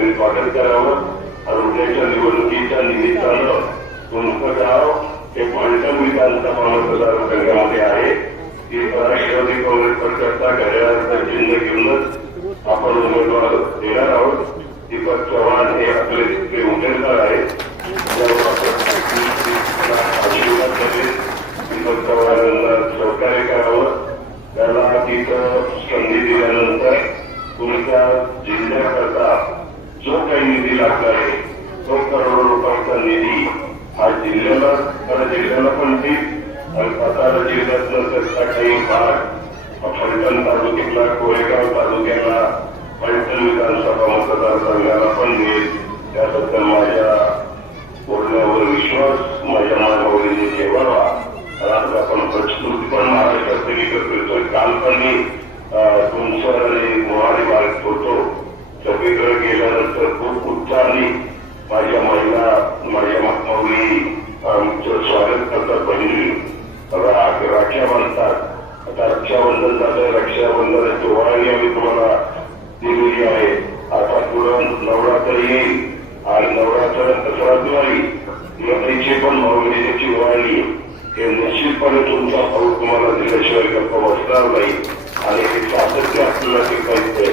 त्यांनी स्वागत करावं आणि निवडणुकीच्या निमित्तानं तुमचं गाव हे पलटण विधानसभा मतदारसंघामध्ये आहे ती राष्ट्रवादी काँग्रेस पक्षाचा घड्याळाचा चिन्ह घेऊनच आपण उमेदवार देणार आहोत दीपक चव्हाण हे आपले तिथले उमेदवार आहेत आशीर्वाद द्यावे. दीपक चव्हाणांना सहकार्य करावं त्याला तिथं संधी दिल्यानंतर तुमच्या जिल्ह्याकरता निधी लागणार. आहे तो करोडो रुपयांचा निधी हा जिल्ह्याला जिल्ह्याला पण देईल. आणि सातारा जिल्ह्यातलं त्याचा काही भाग फलटण तालुक्यातला कोरेगाव तालुक्याला फलटण विधानसभा मतदारसंघाला पण देईल. त्याबद्दल माझ्या बोलण्यावर विश्वास माझ्या मानवलीने ठेवावा. आणि आज आपण प्रस्तुती पण महाराष्ट्रात सगळीकडे करतोय काल पण मी तुमसर आणि मोहाडी मार्ग होतो सगळीकडे गेल्यानंतर खूप उत्साहाने माझ्या महिला माझ्या माऊली आमचं स्वागत करतात बहिणी. रा- राख्या बांधतात आता रक्षाबंधन झालं रक्षाबंधनाची ओवाळणी आम्ही तुम्हाला दिलेली आहे. आता पुढं नवरात्र येईल. आणि नवरात्र दसरा दिवाळी नदीची पण माऊलीची ओवाळणी हे निश्चितपणे तुमचा भाऊ तुम्हाला दिल्याशिवाय गप्प बसणार नाही. आणि हे सातत्य आपल्याला ते